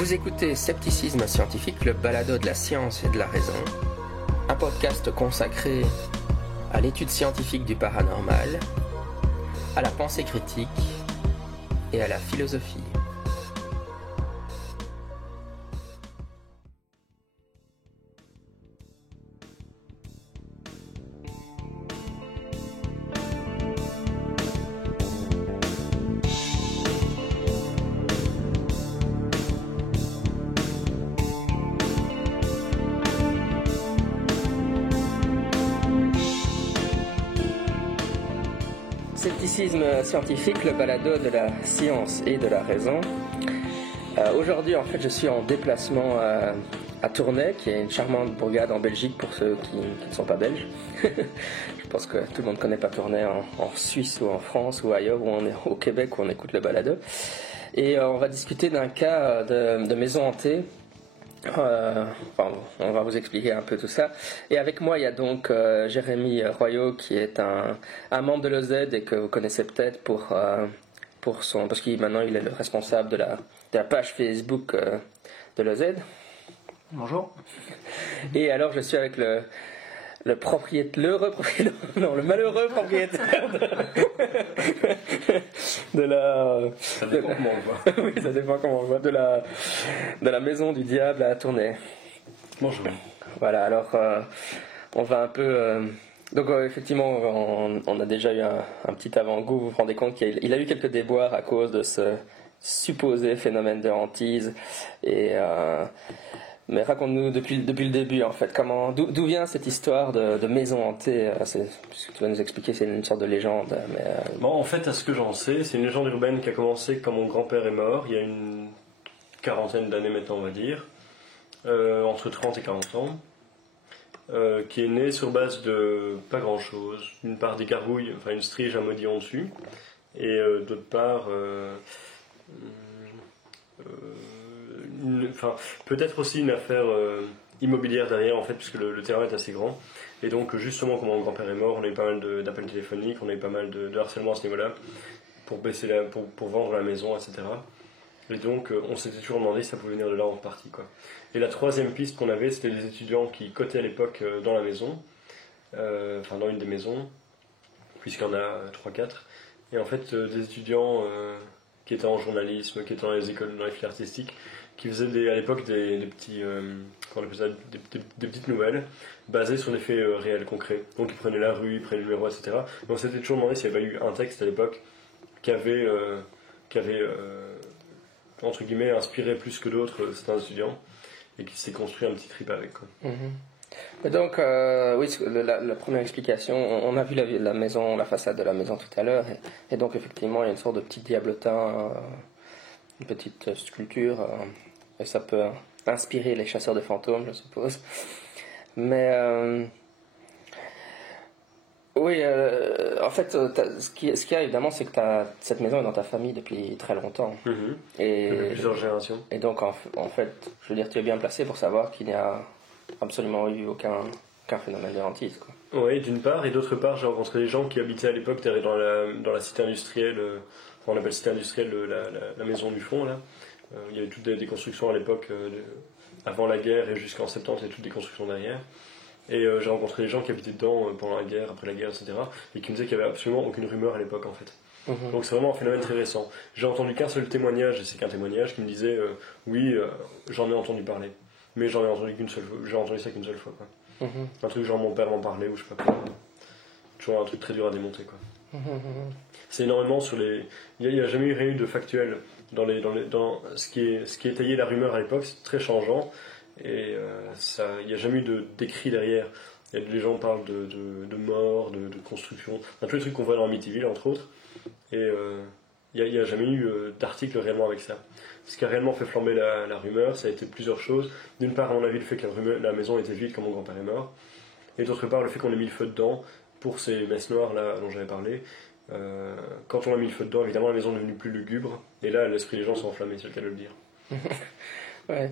Vous écoutez Scepticisme scientifique, le balado de la science et de la raison, un podcast consacré à l'étude scientifique du paranormal, à la pensée critique et à la philosophie. Scepticisme scientifique, le balado de la science et de la raison. Aujourd'hui, en fait, je suis en déplacement à Tournai, qui est une charmante bourgade en Belgique pour ceux qui ne sont pas belges. Je pense que tout le monde ne connaît pas Tournai en Suisse ou en France ou ailleurs, où on est au Québec, où on écoute le balado. Et on va discuter d'un cas de maison hantée. On va vous expliquer un peu tout ça. Et avec moi, il y a donc Jérémy Royaux, qui est un membre de l'OZ et que vous connaissez peut-être parce qu'il maintenant il est le responsable de la page Facebook de l'OZ. Bonjour. Et alors, je suis avec le malheureux propriétaire de la... Ça dépend comment on le voit. Oui, ça dépend comment on le voit. De la maison du diable à Tournai. Bonjour. Voilà, alors on va un peu... Donc effectivement, on a déjà eu un petit avant-goût. Vous vous rendez compte qu'il a eu quelques déboires à cause de ce supposé phénomène de hantise. Mais raconte-nous depuis le début, en fait, d'où vient cette histoire de maison hantée. Ce que tu vas nous expliquer, c'est une sorte de légende. Bon, en fait, à ce que j'en sais, c'est une légende urbaine qui a commencé quand mon grand-père est mort, il y a une quarantaine d'années maintenant, on va dire, entre 30 et 40 ans, qui est née sur base de pas grand-chose. D'une part des gargouilles, enfin une strige à modillon dessus, et d'autre part... peut-être aussi une affaire immobilière derrière, en fait, puisque le terrain est assez grand. Et donc, justement, quand mon grand-père est mort, on a eu pas mal d'appels téléphoniques, on a eu pas mal de harcèlement à ce niveau-là, pour vendre la maison, etc. Et donc, on s'était toujours demandé si ça pouvait venir de là en partie, quoi. Et la troisième piste qu'on avait, c'était des étudiants qui cotaient à l'époque dans la maison, dans une des maisons, puisqu'il y en a 3-4. Et en fait, des étudiants qui étaient en journalisme, qui étaient dans les écoles, dans les filières artistiques, qui faisaient à l'époque des petits, comment on appelle ça, des petites nouvelles basées sur des faits réels, concrets. Donc ils prenaient la rue, ils prenaient le numéro, etc. Donc on s'était toujours demandé s'il y avait eu un texte à l'époque qui avait entre guillemets, inspiré plus que d'autres certains étudiants et qui s'est construit un petit trip avec, quoi. Mm-hmm. Et donc, oui, la première explication, on a vu la maison, la façade de la maison tout à l'heure, et donc effectivement, il y a une sorte de petit diablotin, une petite sculpture, et ça peut inspirer les chasseurs de fantômes, je suppose. Mais oui, en fait, ce qu'il y a évidemment, c'est que cette maison est dans ta famille depuis très longtemps. Mm-hmm. Et Depuis plusieurs générations. Et donc, en fait, je veux dire, tu es bien placé pour savoir qu'il n'y a absolument eu aucun phénomène de hantise, quoi. Oui, d'une part, et d'autre part, j'ai rencontré des gens qui habitaient à l'époque dans la cité industrielle, on appelle cité industrielle la maison du fond, là. Il y avait toutes des constructions à l'époque, avant la guerre et jusqu'en 70, il y avait toutes des constructions derrière. Et j'ai rencontré des gens qui habitaient dedans pendant la guerre, après la guerre, etc. Et qui me disaient qu'il n'y avait absolument aucune rumeur à l'époque, en fait. Mm-hmm. Donc c'est vraiment un phénomène très récent. J'ai entendu qu'un seul témoignage, et c'est qu'un témoignage qui me disait oui, j'en ai entendu parler. Mais j'en ai entendu j'ai entendu ça qu'une seule fois, quoi. Mm-hmm. Un truc genre mon père m'en parlait ou je sais pas quoi. Toujours un truc très dur à démonter, quoi. Mm-hmm. C'est énormément sur les. Il n'y a jamais eu de factuel dans ce qui est taillé la rumeur à l'époque, c'est très changeant et il n'y a jamais eu d'écrit derrière. Les gens parlent de mort, de construction, tous les trucs qu'on voit dans Amityville entre autres. Et il n'y a jamais eu d'article réellement avec ça. Ce qui a réellement fait flamber la rumeur, ça a été plusieurs choses. D'une part, à mon avis, le fait que la maison était vide quand mon grand-père est mort. Et d'autre part, le fait qu'on ait mis le feu dedans pour ces messes noires là dont j'avais parlé. Quand on a mis le feu dedans, évidemment, la maison est devenue plus lugubre. Et là, l'esprit des gens s'est enflammé, c'est le cas de le dire. Ouais.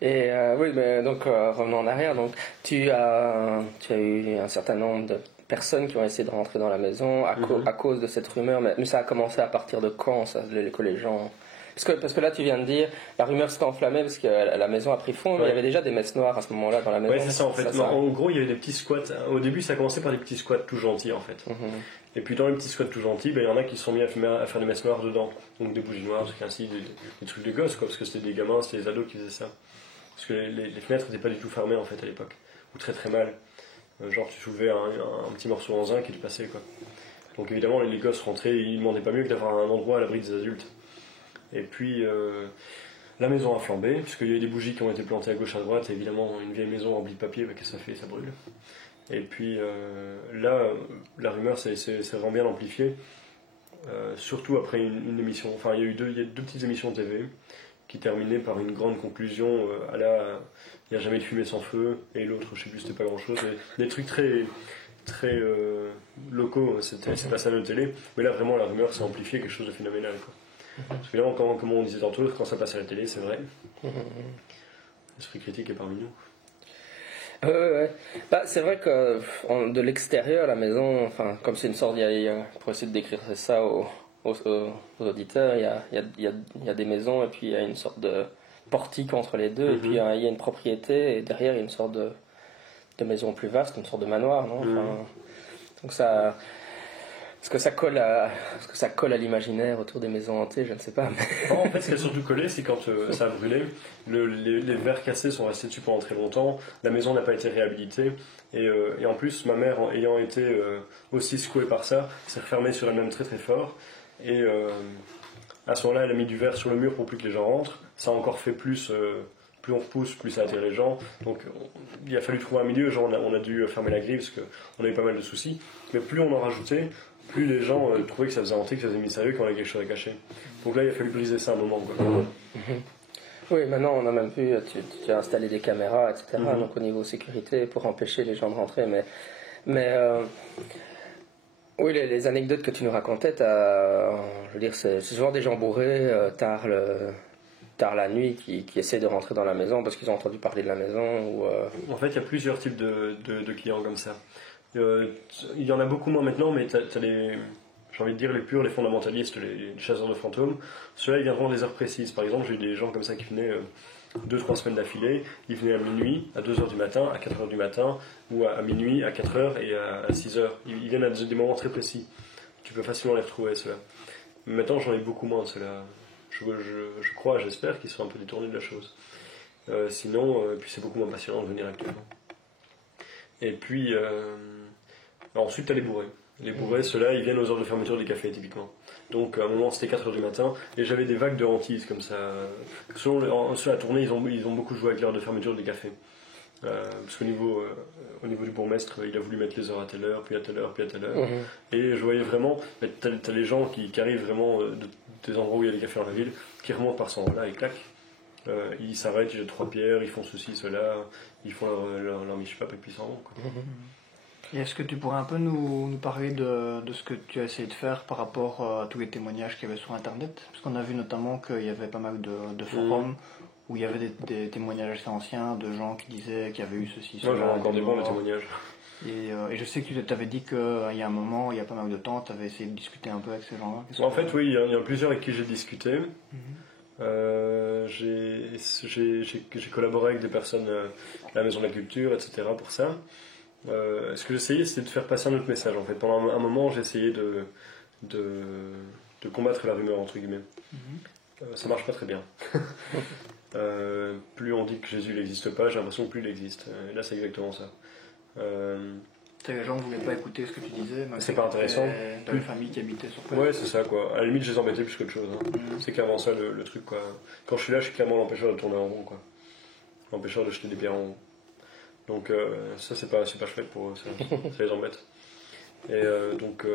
Et oui, mais donc revenons en arrière. Donc, tu as eu un certain nombre de personnes qui ont essayé de rentrer dans la maison à cause de cette rumeur. Mais ça a commencé à partir de quand, ça, que les gens Parce que là, tu viens de dire, la rumeur s'est enflammée parce que la maison a pris fond, mais il y avait déjà des messes noires à ce moment-là dans la maison. Ouais, c'est ça en fait. En gros, il y avait des petits squats. Au début, ça a commencé par des petits squats tout gentils en fait. Et puis dans les petits squats tout gentils, il y en a qui se sont mis à faire des messes noires dedans. Donc des bougies noires, des trucs ainsi, des trucs de gosses, quoi, parce que c'était des gamins, c'était des ados qui faisaient ça. Parce que les fenêtres n'étaient pas du tout fermées en fait à l'époque. Ou très très mal. Genre tu soulevais un petit morceau en zinc et tu passais, quoi. Donc évidemment, les gosses rentraient, ils demandaient pas mieux que d'avoir un endroit à l'abri des adultes. Et puis, la maison a flambé, puisqu'il y a eu des bougies qui ont été plantées à gauche à droite, et évidemment, une vieille maison remplie de papier, qu'est-ce que ça fait? Ça brûle. Et puis là, la rumeur s'est vraiment bien amplifiée, surtout après une émission. Enfin, il y a deux petites émissions TV qui terminaient par une grande conclusion à la il n'y a jamais de fumée sans feu, et l'autre, je sais plus, c'était pas grand chose. Des trucs très locaux, c'est passé à la télé, mais là vraiment la rumeur s'est amplifiée, quelque chose de phénoménal, quoi. Parce que évidemment, comme on disait tantôt, quand ça passe à la télé, c'est vrai. L'esprit critique est parmi nous. Ouais. Bah, c'est vrai que de l'extérieur, la maison, enfin, comme c'est une sorte, pour essayer de décrire ça aux auditeurs, il y a des maisons et puis il y a une sorte de portique entre les deux, et puis il y a une propriété, et derrière il y a une sorte de maison plus vaste, une sorte de manoir, non? Enfin, donc ça. Est-ce que ça colle à l'imaginaire autour des maisons hantées? Je ne sais pas. Non, en fait, ce qui a surtout collé, c'est quand ça a brûlé, les verres cassés sont restés dessus pendant très longtemps, la maison n'a pas été réhabilitée, et en plus, ma mère, ayant été aussi secouée par ça, s'est refermée sur elle-même très très fort, et à ce moment-là, elle a mis du verre sur le mur pour plus que les gens rentrent, ça a encore fait plus on repousse, plus ça attire les gens. Donc il a fallu trouver un milieu, genre on a dû fermer la grille parce qu'on a eu pas mal de soucis. Mais plus on en rajoutait, plus les gens trouvaient que ça faisait hanté, que ça faisait mystérieux, qu'on avait quelque chose à cacher. Donc là il a fallu briser ça un moment, quoi. Oui, maintenant on a même pu, tu as installé des caméras, etc. Donc au niveau sécurité pour empêcher les gens de rentrer. Mais oui, les anecdotes que tu nous racontais, je veux dire, c'est souvent des gens bourrés tard la nuit qui essaient de rentrer dans la maison parce qu'ils ont entendu parler de la maison. En fait, il y a plusieurs types de clients comme ça. Il y en a beaucoup moins maintenant, mais tu as j'ai envie de dire les purs, les fondamentalistes, les chasseurs de fantômes. Ceux-là, ils viendront à des heures précises. Par exemple, j'ai eu des gens comme ça qui venaient 2-3 semaines d'affilée. Ils venaient à minuit, à 2h du matin, à 4h du matin, ou à minuit, à 4h et à 6h. Ils viennent à des moments très précis. Tu peux facilement les retrouver, ceux-là. Maintenant, j'en ai beaucoup moins, ceux-là. Je crois, j'espère qu'ils sont un peu détournés de la chose. Sinon, puis c'est beaucoup moins passionnant de venir actuellement. Et puis, ensuite, tu as les bourrés. Les bourrés, ceux-là, ils viennent aux heures de fermeture des cafés, typiquement. Donc, à un moment, c'était 4h du matin, et j'avais des vagues de hantises comme ça. Selon la tournée, ils ont beaucoup joué avec l'heure de fermeture des cafés. Parce qu'au niveau du bourgmestre, il a voulu mettre les heures à telle heure, puis à telle heure, puis à telle heure. Et je voyais vraiment, t'as les gens qui arrivent vraiment des endroits où il y a des cafés dans la ville, qui remontent par ce endroit-là et claquent. Ils s'arrêtent, ils jettent 3 pierres, ils font ceci, cela, ils font leur michpap et puis ils s'en vont, quoi. Et est-ce que tu pourrais un peu nous parler de ce que tu as essayé de faire par rapport à tous les témoignages qu'il y avait sur Internet? Parce qu'on a vu notamment qu'il y avait pas mal de forums où il y avait des témoignages assez anciens de gens qui disaient qu'il y avait eu ceci, cela. Moi, j'en ai encore des bons témoignages. Et je sais que tu t'avais dit qu'il y a un moment, il y a pas mal de temps, tu avais essayé de discuter un peu avec ces gens-là. En fait, oui, il y en a plusieurs avec qui j'ai discuté. J'ai collaboré avec des personnes à la Maison de la Culture, etc. pour ça. Ce que j'essayais, c'était de faire passer un autre message. En fait, pendant un moment, j'ai essayé de combattre la rumeur, entre guillemets. Ça marche pas très bien. Plus on dit que Jésus n'existe pas, j'ai l'impression que plus il existe. Et là, c'est exactement ça. Les gens ne voulaient pas écouter ce que tu disais. C'est pas intéressant. Dans les familles qui habitaient sur place. Ouais, c'est ça, quoi. À la limite, je les embêtais plus qu'autre chose. C'est clairement ça le truc, quoi. Quand je suis là, je suis clairement l'empêcheur de tourner en rond, quoi. L'empêcheur de jeter des pierres en rond. Donc ça, c'est pas chouette pour eux, ça les embête. Et donc,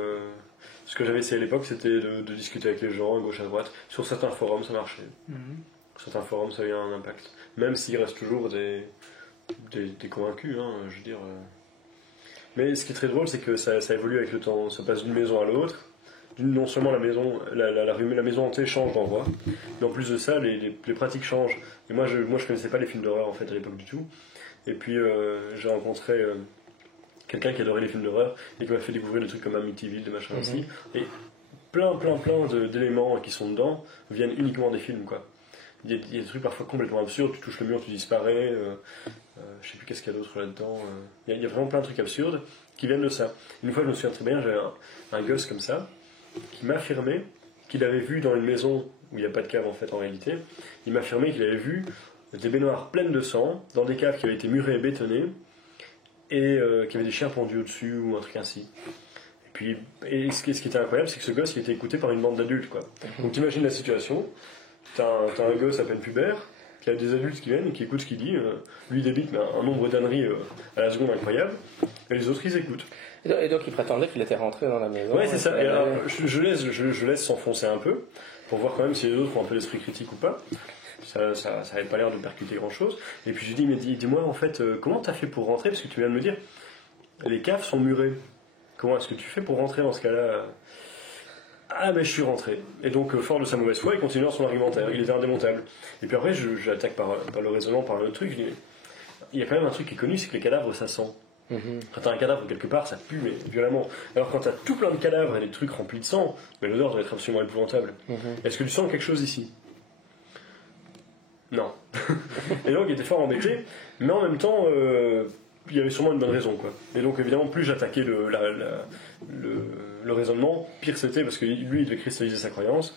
ce que j'avais essayé à l'époque, c'était de discuter avec les gens, à gauche, à droite. Sur certains forums, ça marchait. Sur certains forums, ça a eu un impact. Même s'il reste toujours des convaincus, hein, je veux dire. Mais ce qui est très drôle, c'est que ça évolue avec le temps. Ça passe d'une maison à l'autre. Non seulement la maison hantée change d'endroit, mais en plus de ça, les pratiques changent. Et moi, je connaissais pas les films d'horreur en fait à l'époque du tout. Et puis j'ai rencontré quelqu'un qui adorait les films d'horreur et qui m'a fait découvrir des trucs comme Amityville, des machins ainsi. Et plein d'éléments qui sont dedans viennent uniquement des films, quoi. Il y a des trucs parfois complètement absurdes, tu touches le mur, tu disparais, je sais plus qu'est-ce qu'il y a d'autre là-dedans. Il y a vraiment plein de trucs absurdes qui viennent de ça. Une fois, je me souviens très bien, j'avais un gosse comme ça, qui m'affirmait qu'il avait vu dans une maison où il n'y a pas de cave en fait en réalité, il m'affirmait qu'il avait vu des baignoires pleines de sang, dans des caves qui avaient été murées et bétonnées, et qu'il y avait des chiens pendus au-dessus ou un truc ainsi. Et ce qui était incroyable, c'est que ce gosse il était écouté par une bande d'adultes, quoi. Donc t'imagines la situation, t'as un gosse à peine pubère, qui a des adultes qui viennent et qui écoutent ce qu'il dit, lui il débite mais un nombre d'âneries à la seconde incroyable, et les autres ils écoutent. Et donc il prétendait qu'il était rentré dans la maison. Ouais, c'est ça. Et alors, je laisse s'enfoncer un peu, pour voir quand même si les autres ont un peu d'esprit critique ou pas. Ça n'avait pas l'air de percuter grand chose. Et puis je lui dis, mais dis-moi en fait, comment t'as fait pour rentrer? Parce que tu viens de me dire, les caves sont murées. Comment est-ce que tu fais pour rentrer dans ce cas-là? Ah, mais je suis rentré. Et donc, fort de sa mauvaise foi, il continue dans son argumentaire. Il était indémontable. Et puis après, j'attaque par le raisonnement, par un autre truc. Je dis, mais il y a quand même un truc qui est connu, c'est que les cadavres, ça sent. Quand t'as un cadavre quelque part, ça pue, mais violemment. Alors quand t'as tout plein de cadavres et des trucs remplis de sang, mais l'odeur doit être absolument épouvantable. Est-ce que tu sens quelque chose ici? Non. Et donc il était fort embêté, mais en même temps, il y avait sûrement une bonne raison, quoi. Et donc évidemment, plus j'attaquais le raisonnement, pire c'était, parce que lui, il devait cristalliser sa croyance.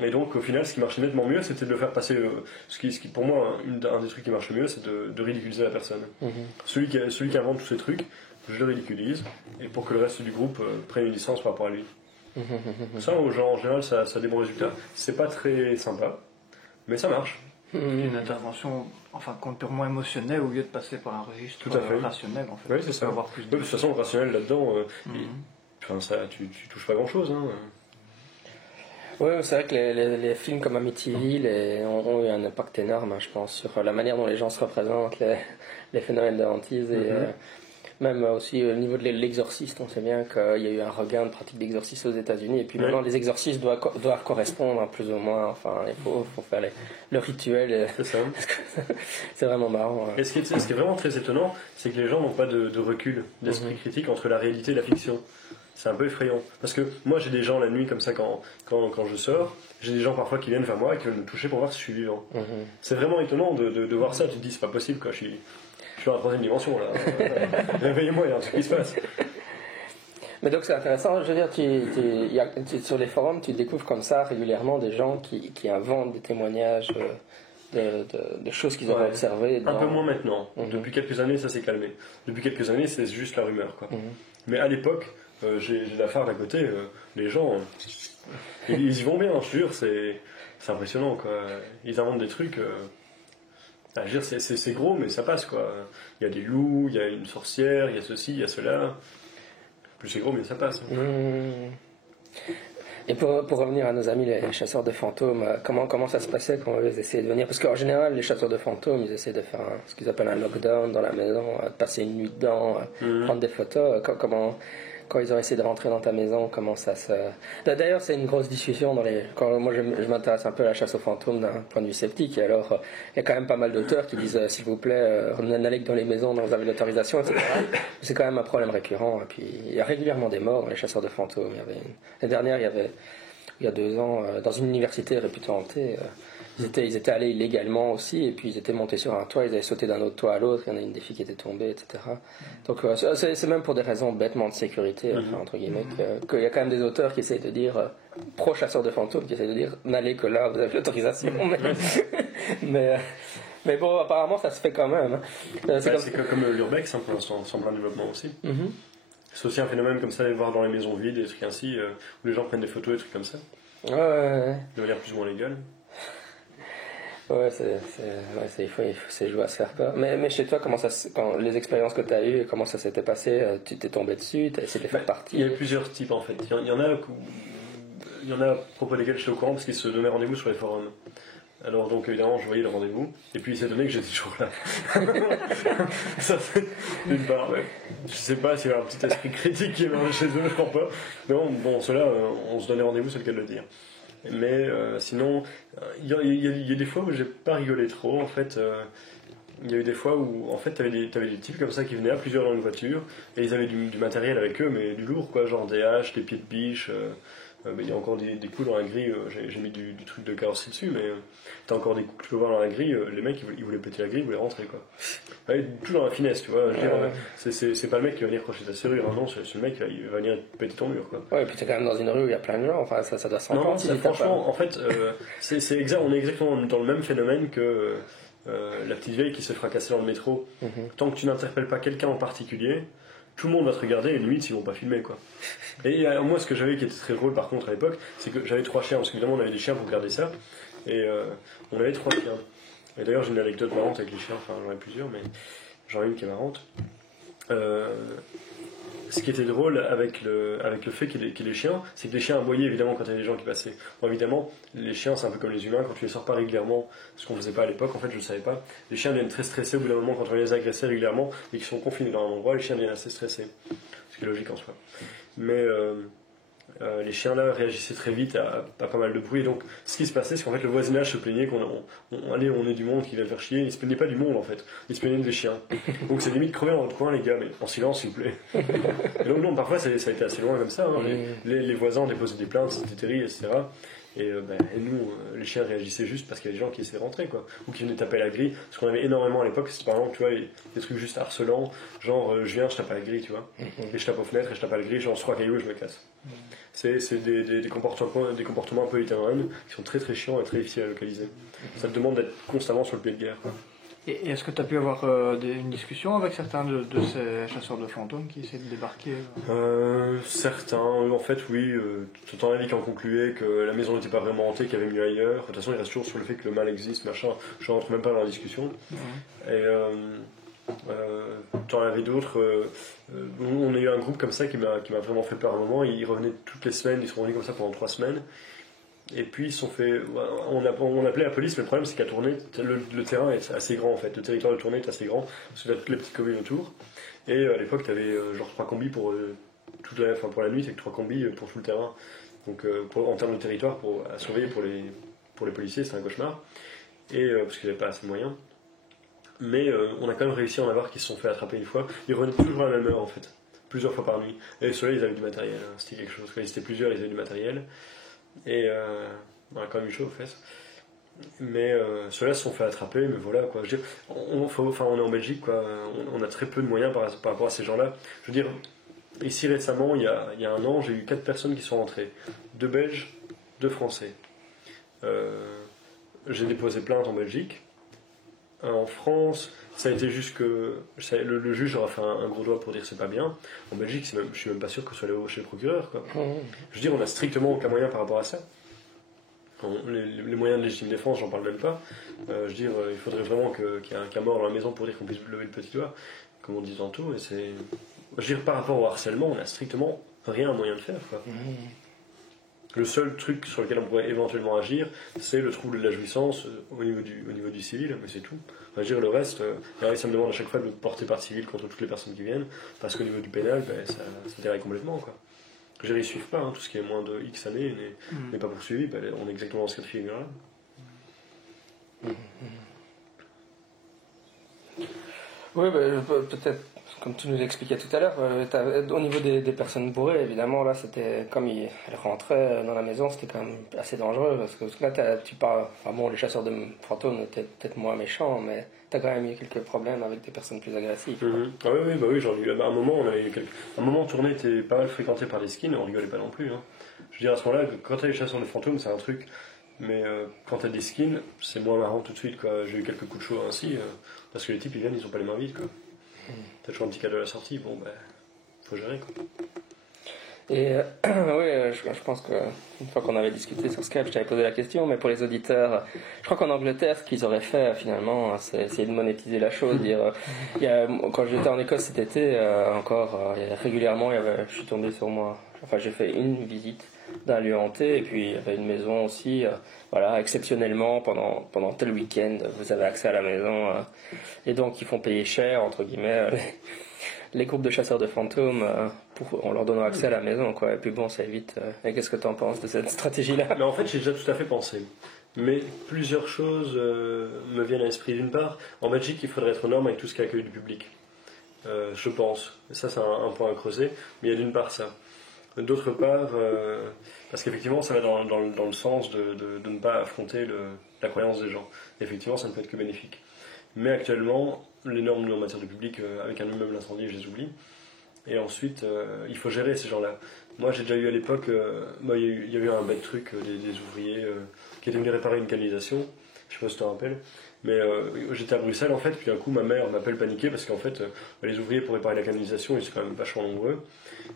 Et donc au final, ce qui marchait nettement mieux, c'était de le faire passer. Ce qui pour moi, un des trucs qui marche le mieux, c'est de ridiculiser la personne. Celui qui invente tous ces trucs, je le ridiculise, et pour que le reste du groupe prenne une licence par rapport à lui. Ça, aux gens, en général, ça a des bons résultats. C'est pas très sympa, mais ça marche. Une intervention, enfin, purement émotionnelle au lieu de passer par un registre rationnel, en fait. Oui, c'est ça. Avoir plus de toute façon, le rationnel là-dedans, tu touches pas grand-chose. Hein. Oui, c'est vrai que les films comme Amityville ont eu un impact énorme, hein, je pense, sur la manière dont les gens se représentent, les phénomènes de hantise, et même aussi au niveau de l'exorciste, on sait bien qu'il y a eu un regain de pratique d'exorcisme aux États-Unis, et puis maintenant les exorcistes doivent correspondre plus ou moins, enfin, il faut faire le rituel. C'est ça. C'est vraiment marrant. Et ce qui est vraiment très étonnant, c'est que les gens n'ont pas de recul, d'esprit critique entre la réalité et la fiction. C'est un peu effrayant. Parce que moi, j'ai des gens la nuit comme ça quand je sors. J'ai des gens parfois qui viennent vers moi et qui veulent me toucher pour voir si je suis vivant. C'est vraiment étonnant de voir ça. Tu te dis, c'est pas possible, quoi. Je suis dans la troisième dimension, là. Réveillez-moi, il y a un truc qui se passe. Mais donc c'est intéressant. Je veux dire, sur les forums, tu découvres comme ça régulièrement des gens qui inventent des témoignages de choses qu'ils ont observées. Un peu moins maintenant. Depuis quelques années, ça s'est calmé. Depuis quelques années, c'est juste la rumeur, quoi. Mais à l'époque, j'ai la farde à côté, les gens, ils y vont bien, je te jure, c'est impressionnant, quoi. Ils inventent des trucs, je veux dire, c'est gros, mais ça passe, quoi. Il y a des loups, il y a une sorcière, il y a ceci, il y a cela. Plus c'est gros, mais ça passe. Et pour revenir à nos amis les chasseurs de fantômes, comment ça se passait quand ils essayaient de venir? Parce qu'en général, les chasseurs de fantômes, ils essaient de faire ce qu'ils appellent un lockdown dans la maison, de passer une nuit dedans, prendre des photos. Quand ils ont essayé de rentrer dans ta maison, comment ça se... D'ailleurs, c'est une grosse discussion quand moi je m'intéresse un peu à la chasse aux fantômes d'un point de vue sceptique, et alors il y a quand même pas mal d'auteurs qui disent s'il vous plaît, n'allez que dans les maisons dont vous avez l'autorisation, etc. C'est quand même un problème récurrent, et puis il y a régulièrement des morts dans les chasseurs de fantômes. La dernière, il y a 2 ans, dans une université réputée hantée, ils étaient allés illégalement aussi, et puis ils étaient montés sur un toit, ils avaient sauté d'un autre toit à l'autre, il y en a une des filles qui était tombée, etc. Donc c'est même pour des raisons bêtement de sécurité, entre guillemets, qu'il y a quand même des auteurs qui essayent de dire, pro-chasseurs de fantômes, qui essayent de dire, n'allez que là, vous avez l'autorisation. Mais bon, apparemment ça se fait quand même. C'est comme l'urbex, pour l'instant, semble un développement aussi. C'est aussi un phénomène comme ça, aller voir dans les maisons vides, des trucs ainsi, où les gens prennent des photos, des trucs comme ça. De manière plus ou moins légale. Ouais, c'est joué à se faire peur. Mais chez toi, quand les expériences que tu as eues, comment ça s'était passé? Tu t'es tombé dessus, tu as essayé de les faire partie? Il y a plusieurs types en fait. Il y en a à propos desquels je suis au courant parce qu'ils se donnaient rendez-vous sur les forums. Alors donc évidemment je voyais le rendez-vous et puis il s'est donné que j'étais toujours là. Ça c'est d'une part. Ouais. Je sais pas s'il y a un petit esprit critique qui est chez eux, je crois pas. Mais bon ceux-là on se donnait rendez-vous, c'est le cas de le dire. Mais sinon, il y a des fois où j'ai pas rigolé trop. En fait, il y a eu des fois où en fait t'avais des types comme ça qui venaient à plusieurs dans une voiture et ils avaient du matériel avec eux, mais du lourd quoi, genre des haches, des pieds de biche, il y a encore des coups dans la grille, j'ai mis du truc de carrosserie dessus, mais t'as encore des coups que tu peux voir dans la grille, les mecs ils voulaient péter la grille, ils voulaient rentrer quoi. Ouais, tout dans la finesse, tu vois. Je veux dire, c'est pas le mec qui va venir crocher ta serrure, hein, non, c'est le mec qui va venir péter ton mur quoi. Ouais, et puis t'es quand même dans une rue où il y a plein de gens, enfin ça doit s'entendre. Non, franchement, en fait, on est exactement dans le même phénomène que la petite vieille qui se fera casser dans le métro. Tant que tu n'interpelles pas quelqu'un en particulier, tout le monde va te regarder et limite ils vont pas filmer quoi. Et moi ce que j'avais qui était très drôle par contre à l'époque, c'est que j'avais 3 chiens, parce qu'évidemment on avait des chiens pour garder ça, et on avait 3 chiens. Et d'ailleurs j'ai une anecdote marrante avec les chiens, enfin j'en ai plusieurs, mais j'en ai une qui est marrante. Ce qui était drôle avec le fait qu'il y ait des chiens, c'est que les chiens aboyaient évidemment quand il y avait des gens qui passaient. Bon, évidemment, les chiens c'est un peu comme les humains, quand tu les sors pas régulièrement, ce qu'on faisait pas à l'époque, en fait je le savais pas, les chiens deviennent très stressés au bout d'un moment quand on les agressait régulièrement et qu'ils sont confinés dans un endroit, les chiens deviennent assez stressés. Ce qui est logique en soi. Mais les chiens là réagissaient très vite à pas mal de bruit, et donc ce qui se passait c'est qu'en fait le voisinage se plaignait on est du monde qui vient faire chier, ils se plaignaient pas du monde en fait, ils se plaignaient des chiens. Donc c'est limite crever dans le coin les gars, mais en silence s'il vous plaît. Et donc non, parfois ça a été assez loin comme ça, hein. Les voisins déposaient des plaintes, c'était terrible, etc. Et nous, les chiens réagissaient juste parce qu'il y avait des gens qui essaient de rentrer, quoi. Ou qui venaient taper à la grille. Ce qu'on avait énormément à l'époque, c'était par exemple, tu vois, des trucs juste harcelants, genre je viens, je tape à la grille, tu vois. Et je tape aux fenêtres et je tape à la grille, genre 3 cailloux et je me casse. C'est des comportements un peu éternels qui sont très très chiants et très difficiles à localiser. Ça te demande d'être constamment sur le pied de guerre, quoi. Et est-ce que tu as pu avoir une discussion avec certains de ces chasseurs de fantômes qui essaient de débarquer Certains, en fait, oui. Tout en avis qui en concluait que la maison n'était pas vraiment hantée, qu'il y avait mieux ailleurs. De toute façon, il reste toujours sur le fait que le mal existe, machin. Je rentre même pas dans la discussion. Et t'en avais d'autres. On a eu un groupe comme ça qui m'a vraiment fait peur à un moment. Ils revenaient toutes les semaines, ils sont revenus comme ça pendant 3 semaines. Et puis ils sont fait. On appelait la police, mais le problème c'est qu'à Tournai, le terrain est assez grand en fait. Le territoire de Tournai est assez grand, parce que tu as toutes les petites communes autour. Et à l'époque, tu avais genre 3 combis pour pour la nuit, c'est que 3 combis pour tout le terrain. Donc en termes de territoire, à surveiller pour les policiers, c'était un cauchemar. Et parce qu'ils n'avaient pas assez de moyens. Mais on a quand même réussi à en avoir qui se sont fait attraper une fois. Ils revenaient toujours à la même heure en fait, plusieurs fois par nuit. Et ceux-là, ils avaient du matériel, hein. C'était quelque chose. Quand ils étaient plusieurs, ils avaient du matériel. Et on a quand même eu chaud aux fesses. Mais ceux-là se sont fait attraper, mais voilà quoi. Je veux dire, on est en Belgique quoi, on a très peu de moyens par rapport à ces gens-là. Je veux dire, ici récemment, il y a un an, j'ai eu 4 personnes qui sont rentrées. 2 Belges, 2 Français. J'ai déposé plainte en Belgique. En France, ça a été juste que le juge aura fait un gros doigt pour dire que c'est pas bien. En Belgique, je suis même pas sûr que ce soit chez le procureur, quoi. Je veux dire, on a strictement aucun moyen par rapport à ça. Les moyens de légitime défense, j'en parle même pas. Je veux dire, il faudrait vraiment qu'il y ait un cas mort dans la maison pour dire qu'on puisse lever le petit doigt, comme on dit tantôt. Et c'est, je veux dire, par rapport au harcèlement, on a strictement rien à moyen de faire, quoi. Le seul truc sur lequel on pourrait éventuellement agir, c'est le trouble de la jouissance au niveau du civil, mais c'est tout. Enfin, je veux dire, le reste, ça me demande à chaque fois de porter partie civile contre toutes les personnes qui viennent, parce qu'au niveau du pénal, ça déraille complètement, quoi. Je veux dire, ils suivent pas, hein, tout ce qui est moins de X années n'est pas poursuivi, on est exactement dans ce cas de figure-là. Oui, peut-être, comme tu nous l'expliquais tout à l'heure, au niveau des personnes bourrées, évidemment, là, c'était comme elles rentraient dans la maison, c'était quand même assez dangereux, parce que là, tu parles, enfin bon, les chasseurs de fantômes étaient peut-être moins méchants, mais t'as quand même eu quelques problèmes avec des personnes plus agressives. Ah oui, j'en ai eu. À un moment, Tournai était pas mal fréquenté par des skins, on rigolait pas non plus, hein. Je veux dire, à ce moment-là, quand t'as les chasseurs de fantômes, c'est un truc, mais quand t'as des skins, c'est moins marrant tout de suite, quoi. J'ai eu quelques coups de chaud ainsi, parce que les types, ils viennent, ils ont pas les mains vides, quoi. T'as toujours un petit cadeau à la sortie, faut gérer, quoi. Et oui, je pense qu'une fois qu'on avait discuté sur Skype, je t'avais posé la question, mais pour les auditeurs, je crois qu'en Angleterre, ce qu'ils auraient fait finalement, c'est essayer de monétiser la chose. Quand j'étais en Écosse cet été, régulièrement, je suis tombé sur moi. Enfin, j'ai fait une visite d'un lieu hanté, et puis il y avait une maison aussi. Exceptionnellement, pendant tel week-end, vous avez accès à la maison. Et donc, ils font payer cher, entre guillemets, les groupes de chasseurs de fantômes en leur donnant accès à la maison, quoi. Et puis bon, ça évite. Et qu'est-ce que tu en penses de cette stratégie-là? Mais en fait, j'ai déjà tout à fait pensé. Mais plusieurs choses me viennent à l'esprit. D'une part, en Belgique, il faudrait être aux normes avec tout ce qui accueille du public. Je pense. Et ça, c'est un point à creuser. Mais il y a d'une part ça. D'autre part, parce qu'effectivement, ça va dans le sens de ne pas affronter la croyance des gens. Et effectivement, ça ne peut être que bénéfique. Mais actuellement, les normes en matière de public, avec un immeuble incendie, je les oublie. Et ensuite, il faut gérer ces gens-là. Moi, j'ai déjà eu à l'époque, il y a eu un bête truc des ouvriers qui étaient venus réparer une canalisation. Je sais pas si tu te rappelles. Mais j'étais à Bruxelles en fait, puis d'un coup ma mère m'appelle paniquée parce qu'en fait les ouvriers pour réparer la canalisation ils sont quand même vachement nombreux.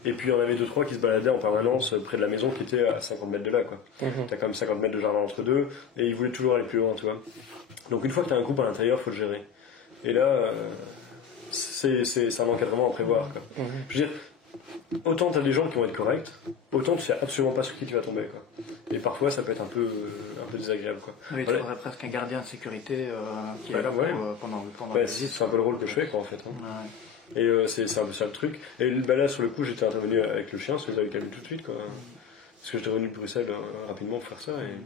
Et puis il y en avait 2-3 qui se baladaient en permanence près de la maison qui était à 50 mètres de là quoi. T'as quand même 50 mètres de jardin entre deux et ils voulaient toujours aller plus loin tu vois. Donc une fois que t'as un groupe à l'intérieur, faut le gérer. Et là c'est un encadrement à prévoir quoi. Je veux dire, autant t'as des gens qui vont être corrects, autant tu sais absolument pas sur qui tu vas tomber quoi. Et parfois ça peut être un peu désagréable quoi. Oui, tu aurais presque un gardien de sécurité qui est là pendant la visite. C'est un peu le rôle que je fais quoi en fait. Et c'est un peu ça le truc. Et là sur le coup j'étais intervenu avec le chien, parce que vous avez calmé tout de suite quoi. Parce que j'étais revenu de Bruxelles rapidement pour faire ça et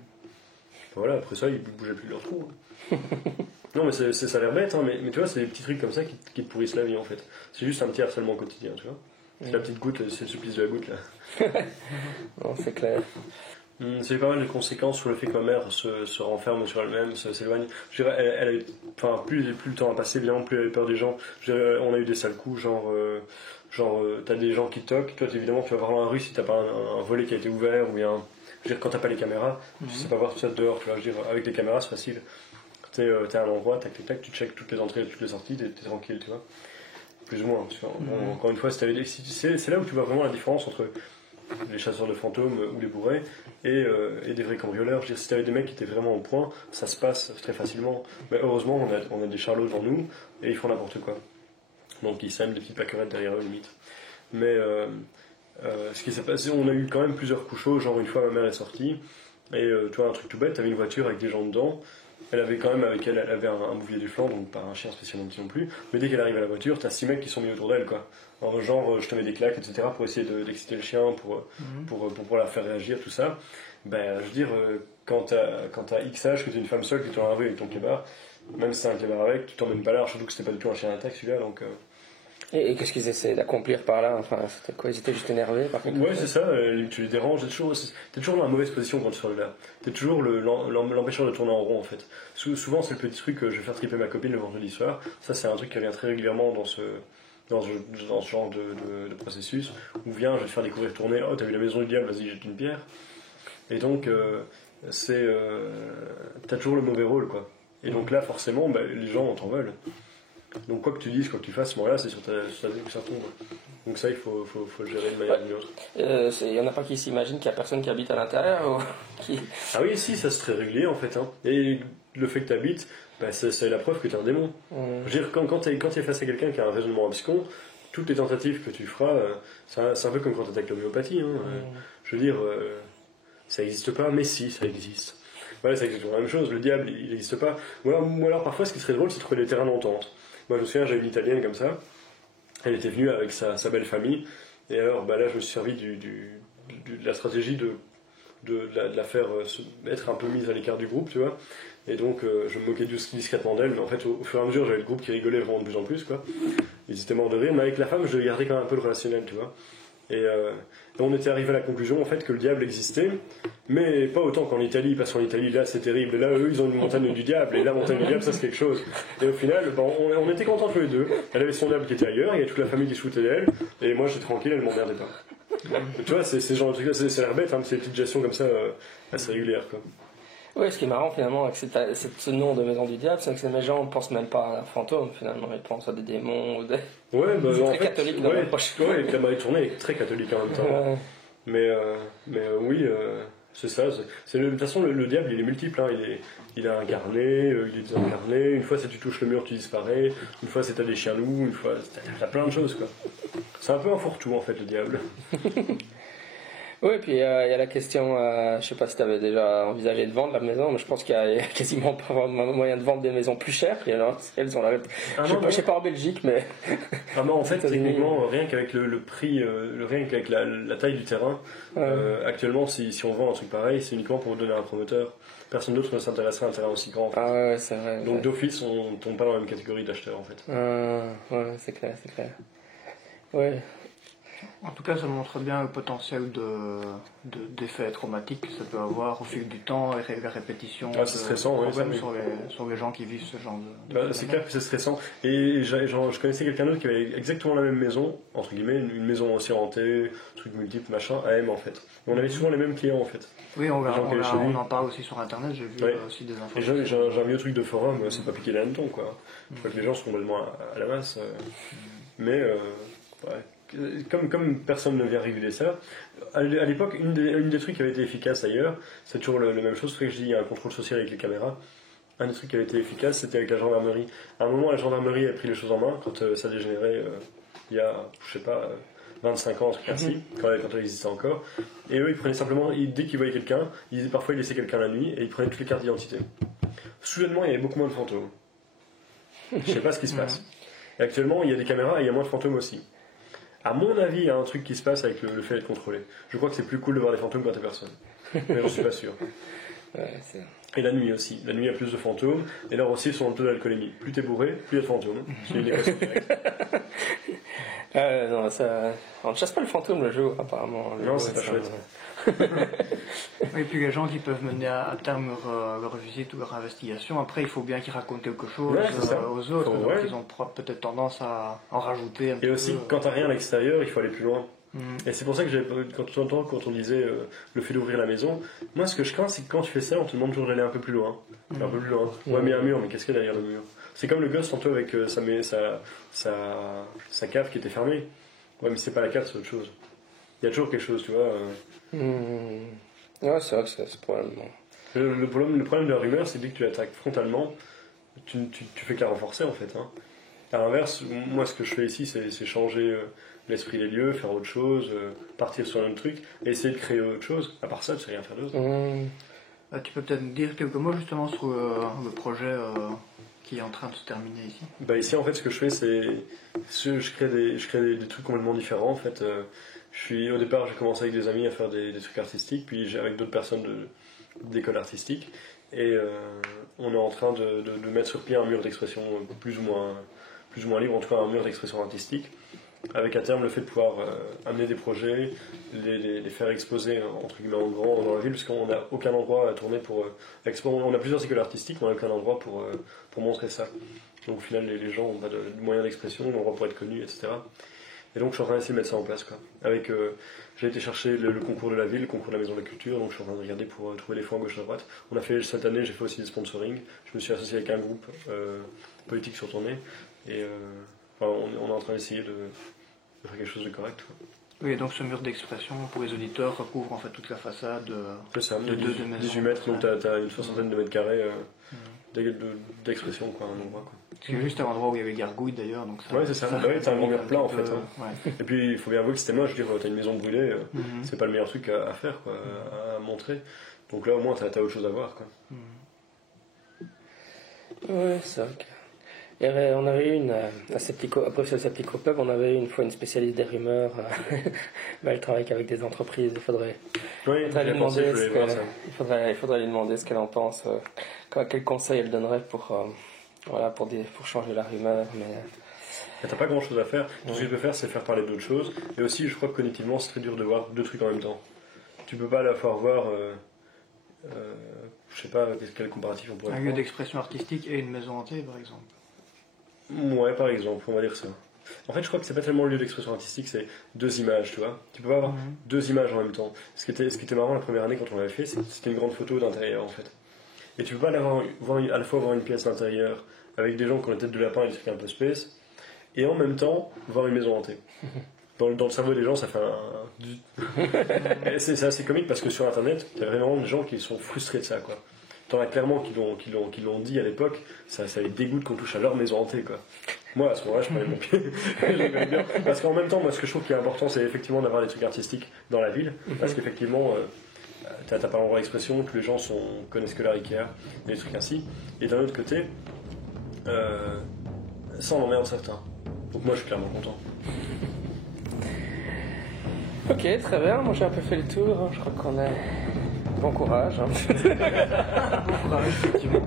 voilà, après ça ils bougeaient plus de leur trou. Non mais ça a l'air bête hein, mais tu vois c'est des petits trucs comme ça qui te pourrissent la vie en fait. C'est juste un petit harcèlement quotidien tu vois. C'est la petite goutte, c'est le supplice de la goutte là. Non, c'est clair. C'est pas mal de conséquences sur le fait que ma mère se renferme sur elle-même, s'éloigne. Je dirais, plus le temps a passé, évidemment, plus elle avait peur des gens. Je dirais, on a eu des sales coups, t'as des gens qui toquent. Toi, évidemment, tu vas voir dans la rue si t'as pas un volet qui a été ouvert, ou bien, je veux dire, quand t'as pas les caméras, tu sais pas voir tout ça dehors, tu vois. Je veux dire, avec les caméras, c'est facile. T'es à un endroit, tac, tu checkes toutes les entrées et toutes les sorties, t'es tranquille, tu vois. Plus ou moins. Bon, encore une fois, c'est là où tu vois vraiment la différence entre les chasseurs de fantômes ou les bourrés et des vrais cambrioleurs. Je veux dire, si t'avais des mecs qui étaient vraiment au point, ça se passe très facilement. Mais heureusement, on a des charlots devant nous et ils font n'importe quoi. Donc ils sèment des petites pâquerettes derrière eux, limite. Mais ce qui s'est passé, on a eu quand même plusieurs coups chauds. Genre, une fois, ma mère est sortie et tu vois, un truc tout bête, t'avais une voiture avec des gens dedans. Elle avait quand même avec elle, elle avait un bouvier du flanc, donc pas un chien spécialement petit non plus. Mais dès qu'elle arrive à la voiture, t'as 6 mecs qui sont mis autour d'elle, quoi. Alors, genre, je te mets des claques, etc., pour essayer d'exciter le chien, pour la faire réagir, tout ça. Ben, je veux dire, quand t'as X âge, que t'es une femme seule, que tu es dans la rue avec ton clébard, même si t'as un clébard avec, tu t'emmènes pas large, surtout que c'était pas du tout un chien d'attaque celui-là, donc. Et qu'est-ce qu'ils essaient d'accomplir par là? Enfin, c'était quoi? Ils étaient juste énervés par contre? Ouais, c'est ça, tu les déranges, t'es toujours dans la mauvaise position quand tu sors de là. T'es toujours l'empêcheur de tourner en rond en fait. Souvent, c'est le petit truc que je vais faire triper ma copine le vendredi soir. Ça, c'est un truc qui revient très régulièrement dans ce genre de processus. Où viens, je vais te faire découvrir tourner, oh, t'as vu la maison du diable, vas-y, jette une pierre. Et donc, t'as toujours le mauvais rôle quoi. Et donc là, forcément, les gens t'en veulent. Donc quoi que tu dises, quoi que tu fasses, à ce moment-là, c'est sur ta vie que ça tombe. Donc ça, il faut le gérer de manière ou d'une autre. Il y en a pas qui s'imaginent qu'il y a personne qui habite à l'intérieur ou qui... Ah oui, si, ça c'est très régulier en fait. Hein. Et le fait que tu habites, c'est la preuve que tu es un démon. Je veux dire, quand tu es face à quelqu'un qui a un raisonnement abscon, toutes les tentatives que tu feras, c'est un peu comme quand tu attaques l'homéopathie. Hein. Je veux dire, ça n'existe pas, mais si, ça existe. Voilà, c'est exactement la même chose. Le diable, il n'existe pas. Ou alors parfois, ce qui serait drôle, c'est de trouver des terrains d'entente. Moi, je me souviens, j'avais une Italienne comme ça. Elle était venue avec sa belle famille. Et alors, là, je me suis servi de la stratégie de la faire être un peu mise à l'écart du groupe, tu vois. Et donc, je me moquais discrètement d'elle. Mais en fait, au fur et à mesure, j'avais le groupe qui rigolait vraiment de plus en plus, quoi. Ils étaient morts de rire. Mais avec la femme, je gardais quand même un peu le relationnel, tu vois. Et on était arrivé à la conclusion en fait que le diable existait, mais pas autant qu'en Italie, parce qu'en Italie là c'est terrible, et là eux ils ont une montagne du diable, et la montagne du diable ça c'est quelque chose. Et au final, on était contents tous les deux. Elle avait son diable qui était ailleurs, il y a toute la famille qui se foutait d'elle, et moi j'étais tranquille, elle m'emmerdait pas. Tu vois, c'est ce genre de trucs là, c'est l'air bête, hein, c'est des petites gestions comme ça assez régulières quoi. Oui, ce qui est marrant finalement avec ce nom de maison du diable, c'est que les gens ne pensent même pas à un fantôme finalement, ils pensent à des démons ou des... Ouais, c'est en très fait, catholique dans l'approche. Ouais, et la tournée est très catholique en même temps. Mais oui, c'est ça. De toute façon, le diable, il est multiple. Hein. Il est incarné, il est désincarné. Une fois, si tu touches le mur, tu disparais. Une fois, c'est t'as des chiens loups. Une fois, t'as plein de choses, quoi. C'est un peu un fourre-tout, en fait, le diable. Oui, puis il y a la question, je sais pas si tu avais déjà envisagé de vendre la maison, mais je pense qu'il y a quasiment pas moyen de vendre des maisons plus chères. Elles ont je sais pas en Belgique, mais... Ah non, en fait, techniquement, rien qu'avec le prix, rien qu'avec la taille du terrain, actuellement, si on vend un truc pareil, c'est uniquement pour donner à un promoteur. Personne d'autre ne s'intéresserait à un terrain aussi grand. En fait. Ah ouais, c'est vrai. Donc d'office, on ne tombe pas dans la même catégorie d'acheteurs, en fait. Ouais, c'est clair. Ouais. En tout cas, ça montre bien le potentiel d'effets traumatiques que ça peut avoir au fil du temps et la répétition. C'est stressant, problèmes sur les gens qui vivent ce genre de c'est clair que c'est stressant. Et je connaissais quelqu'un d'autre qui avait exactement la même maison, entre guillemets, une maison aussi hantée, truc multiple, machin, AM en fait. Et on avait souvent les mêmes clients en fait. Oui, on en parle aussi sur internet, j'ai vu aussi des infos. Et j'ai un vieux truc de forum, c'est pas piquer les hannetons quoi. Je crois que les gens sont complètement à la masse. Mais comme personne ne vient réguler ça, à l'époque, une des trucs qui avait été efficace ailleurs, c'est toujours la même chose, c'est que je dis il y a un contrôle social avec les caméras. Un des trucs qui avait été efficace, c'était avec la gendarmerie. À un moment, la gendarmerie a pris les choses en main quand ça dégénérait il y a, 25 ans, un truc ainsi, quand elle existait encore. Et eux, ils prenaient simplement, dès qu'ils voyaient quelqu'un, parfois ils laissaient quelqu'un la nuit et ils prenaient toutes les cartes d'identité. Soudainement, il y avait beaucoup moins de fantômes. Je sais pas ce qui se passe. Et actuellement, il y a des caméras et il y a moins de fantômes aussi. À mon avis, il y a un truc qui se passe avec le fait d'être contrôlé. Je crois que c'est plus cool de voir des fantômes quand t'es personne. Mais j'en suis pas sûr. Et la nuit aussi. La nuit, il y a plus de fantômes. Et là aussi, ils sont en taux d'alcoolémie. Plus t'es bourré, plus il y a de fantômes. C'est une équation directe. Non, on ne chasse pas le fantôme le jour, apparemment. Non, c'est pas chouette. Et puis les gens qui peuvent mener à terme leur visite ou leur investigation, après il faut bien qu'ils racontent quelque chose aux autres, donc ils ont peut-être tendance à en rajouter un petit peu. Et aussi, quand t'as rien à l'extérieur, il faut aller plus loin. Et c'est pour ça que quand on disait le fait d'ouvrir la maison, moi ce que je crains c'est que quand tu fais ça, on te demande toujours d'aller un peu plus loin. Un peu plus loin. Ouais, mais un mur, mais qu'est-ce qu'il y a derrière le mur? C'est comme le gosse tantôt avec sa cave qui était fermée. Ouais, mais c'est pas la cave, c'est autre chose. Il y a toujours quelque chose, tu vois. Ouais, c'est vrai que c'est ce problème. Le problème de la rumeur, c'est que dès que tu l'attaques frontalement, tu fais que la renforcer en fait. À l'inverse, moi ce que je fais ici, c'est changer l'esprit des lieux, faire autre chose, partir sur un autre truc, et essayer de créer autre chose. À part ça, tu sais rien faire d'autre. Tu peux peut-être dire quelques mots justement sur le projet qui est en train de se terminer ici. Ici, en fait, ce que je fais, c'est je crée des trucs complètement différents. En fait, au départ, j'ai commencé avec des amis à faire des trucs artistiques, puis avec d'autres personnes d'école artistique, et on est en train de mettre sur pied un mur d'expression plus ou moins libre, en tout cas un mur d'expression artistique, avec à terme le fait de pouvoir amener des projets, les faire exposer entre guillemets en grand dans la ville, parce qu'on n'a aucun endroit à tourner pour exposer. On a plusieurs écoles artistiques, mais on n'a aucun endroit pour montrer ça. Donc au final, les gens n'ont pas de moyens d'expression, d'endroit pour être connus, etc. Et donc je suis en train d'essayer de mettre ça en place, quoi. J'ai été chercher le concours de la ville, le concours de la maison de la culture, donc je suis en train de regarder pour trouver les fonds à gauche et à droite. Cette année, j'ai fait aussi des sponsoring. Je me suis associé avec un groupe politique sur tournée, et on est en train d'essayer de faire quelque chose de correct, quoi. Oui, donc ce mur d'expression pour les auditeurs recouvre en fait toute la façade c'est ça, de 18 mètres, donc tu as une soixantaine de mètres carrés d'expression, quoi, un endroit, quoi. C'est juste à l'endroit où il y avait Gargouille d'ailleurs. Donc ouais, c'est ça. T'as un grand mur plat en fait. Ouais. Et puis il faut bien avouer que c'était moche. Je veux dire, t'as une maison brûlée, c'est pas le meilleur truc à faire, quoi, à montrer. Donc là au moins t'as autre chose à voir, quoi. Ouais, c'est vrai. On avait eu après ce Septico Pub, on avait eu une fois une spécialiste des rumeurs. Elle travaille avec des entreprises. Il faudrait lui demander ce qu'elle en pense. Quel conseil elle donnerait pour changer la rumeur. Mais t'as pas grand chose à faire. Tout ce que tu peux faire, c'est faire parler d'autres choses. Et aussi, je crois que cognitivement, c'est très dur de voir deux trucs en même temps. Tu peux pas à la fois voir. Je sais pas quel comparatif on pourrait prendre. Un lieu d'expression artistique et une maison hantée, par exemple. Ouais, par exemple, on va dire ça. En fait, je crois que c'est pas tellement le lieu d'expression artistique, c'est deux images, tu vois. Tu peux pas avoir deux images en même temps. Ce qui était marrant la première année quand on l'avait fait, c'était une grande photo d'intérieur, en fait. Et tu peux pas à la fois voir une pièce d'intérieur avec des gens qui ont la tête de lapin et des trucs un peu space, et en même temps voir une maison hantée. Dans le cerveau des gens, ça fait c'est assez comique parce que sur internet, il y a vraiment des gens qui sont frustrés de ça, quoi. T'en as clairement qui l'ont dit à l'époque, ça les dégoûte qu'on touche à leur maison hantée, quoi. Moi, à ce moment-là, je prenais mon pied. Bien. Parce qu'en même temps, moi, ce que je trouve qui est important, c'est effectivement d'avoir des trucs artistiques dans la ville. Parce qu'effectivement, t'as pas l'endroit d'expression, tous les gens connaissent que la Ikea, des trucs ainsi. Et d'un autre côté, ça en emmerde certains. Donc moi, je suis clairement content. Ok, très bien. Moi, j'ai un peu fait le tour. Je crois qu'on est... Bon courage. Bon courage, effectivement.